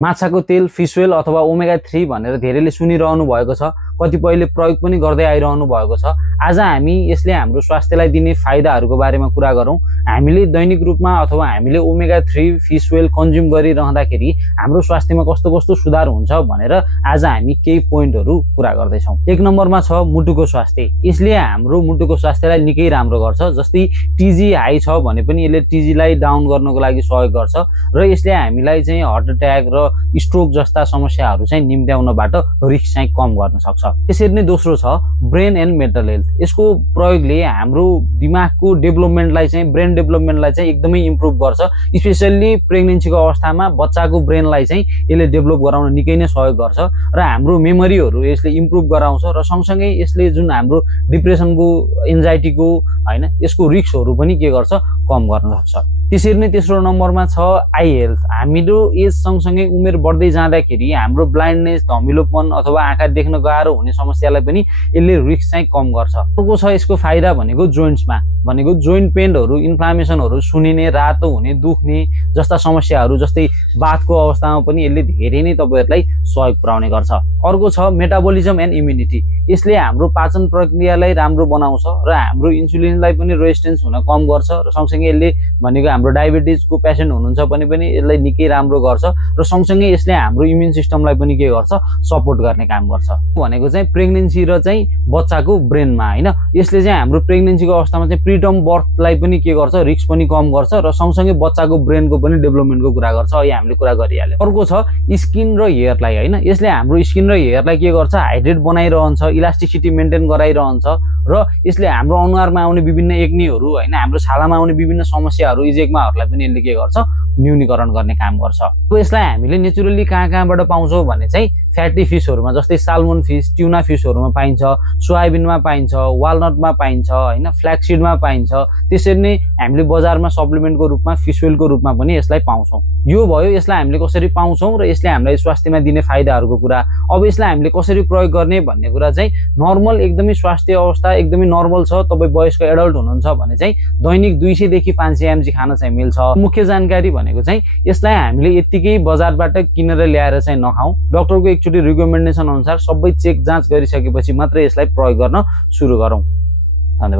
माछाको तेल, fish oil अथवा ओमेगा 3 भनेर धेरैले सुनिरहनु भएको छ, कतिपयले प्रयोग पनि गर्दै आइरहनु भएको छ। आज हामी यसले हाम्रो स्वास्थ्यलाई दिने फाइदाहरूको बारेमा कुरा गरौँ। हामीले दैनिक रूपमा अथवा हामीले ओमेगा 3 फिश ओइल कन्ज्युम गरिरहँदाखेरि हाम्रो स्वास्थ्यमा कस्तो कस्तो सुधार हुन्छ भनेर आज हामी केही पोइन्टहरू कुरा गर्दैछौँ। एक नम्बरमा छ मुटुको स्वास्थ्य। यसले हाम्रो मुटुको स्वास्थ्यलाई निकै राम्रो गर्छ। जस्तै टिजी हाई छ भने पनि यसले टिजीलाई डाउन गर्नको लागि सहयोग गर्छ र यसले हामीलाई चाहिँ हार्ट अट्याक र स्ट्रोक जस्ता समस्याहरू चाहिँ निम्त्याउनबाट रिस्क चाहिँ कम गर्न सक्छ। त्यसरी नै दोस्रो छ ब्रेन एन्ड मेन्टल हेल्थ। यसको प्रयोगले हाम्रो दिमागको डेभलपमेन्टलाई चाहिँ ब्रेन डेभलपमेन्टलाई चाहिँ एकदमै इम्प्रुभ गर्छ। स्पेसल्ली प्रेग्नेन्सीको अवस्थामा बच्चाको ब्रेनलाई चाहिँ यसले डेभलप गराउन निकै नै सहयोग गर्छ र हाम्रो मेमोरीहरू यसले इम्प्रुभ गराउँछ र सँगसँगै यसले जुन हाम्रो डिप्रेसनको, एन्जाइटीको हैन यसको रिस्कहरू पनि के गर्छ, कम गर्न सक्छ। त्यसरी नै तेस्रो नम्बरमा छ आई हेल्थ। हाम्रो एज सँगसँगै उमेर बढ्दै जाँदाखेरि हाम्रो ब्लाइन्डनेस, धमिलोपन अथवा आँखा देख्न गाह्रो हुने समस्यालाई पनि यसले रिस्क चाहिँ कम गर्छ। अर्को छ यसको फाइदा भनेको जोइन्ट्समा, भनेको जोइन्ट पेनहरू, इन्फ्लामेसनहरू, सुनिने, रातो हुने, दुख्ने जस्ता समस्याहरू जस्तै बाथको अवस्थामा पनि यसले धेरै नै तपाईहरुलाई सहयोग पुर्याउने गर्छ। अर्को छ मेटाबोलिजम एन्ड इम्युनिटी। यसले हाम्रो पाचन प्रक्रियालाई राम्रो बनाउँछ र हाम्रो इन्सुलिनलाई पनि रेजिस्टेन्स हुन कम गर्छ र सँगसँगै यसले भनेको हाम्रो डायबिटिजको पेसेन्ट हुनुहुन्छ भने पनि यसलाई निकै राम्रो गर्छ र सँगसँगै यसले हाम्रो इम्युन सिस्टमलाई पनि के गर्छ, सपोर्ट गर्ने काम गर्छ। भनेको चाहिँ प्रेग्नेन्सी र चाहिँ बच्चाको ब्रेनमा हैन, यसले चाहिँ हाम्रो प्रेग्नेन्सीको अवस्थामा चाहिँ प्रिटर्म बर्थलाई पनि के गर्छ, रिस्क पनि कम गर्छ र सँगसँगै बच्चाको ब्रेनको पनि डेभलपमेन्टको कुरा गर्छ। अहिले हामीले कुरा गरिहाल्यो। अर्को छ स्किन र हेयरलाई हैन, यसले हाम्रो स्किन र हेयरलाई के गर्छ, हाइड्रेट बनाइरहन्छ, इलास्टिसिटी मेन्टेन गराइरहन्छ र यसले हाम्रो अनुहारमा आउने विभिन्न एक्नीहरू हैन, हाम्रो छालामा आउने विभिन्न समस्याहरू, इजेक्माहरूलाई पनि यसले के गर्छ, न्यूनीकरण गर्ने काम गर्छ। अब यसलाई हामीले नेचुरली कहाँबाट पाउँछौँ भने चाहिँ फ्याटी फिसहरूमा, जस्तै साल्मन फिस, ट्युना फिसहरूमा पाइन्छ, सोयाबिनमा पाइन्छ, वालनटमा पाइन्छ हैन, फ्ल्याक्सिडमा पाइन्छ। त्यसरी नै हामीले बजारमा सप्लिमेन्टको रूपमा, फिस ओइलको रूपमा पनि यसलाई पाउँछौँ। यो भयो यसलाई हामीले कसरी पाउँछौँ र यसले हामीलाई स्वास्थ्यमा दिने फाइदाहरूको कुरा। अब यसलाई हामीले कसरी प्रयोग गर्ने भन्ने कुरा चाहिँ नर्मल, एकदमै स्वास्थ्य अवस्था एकदमै नर्मल छ, तपाईँ वयस्क एडल्ट हुनुहुन्छ भने चाहिँ दैनिक 200 देखि 500 mg खान चाहिँ मिल्छ। मुख्य जानकारी भनेको चाहिँ यसलाई हामीले यत्तिकै बजारबाट किनेर ल्याएर चाहिँ नखाऊ, डाक्टरको एकचोटि रिकमेन्डेसन अनुसार सबै चेक जाँच गरिसकेपछि मात्र यसलाई प्रयोग गर्न सुरु गरौँ। धन्यवाद।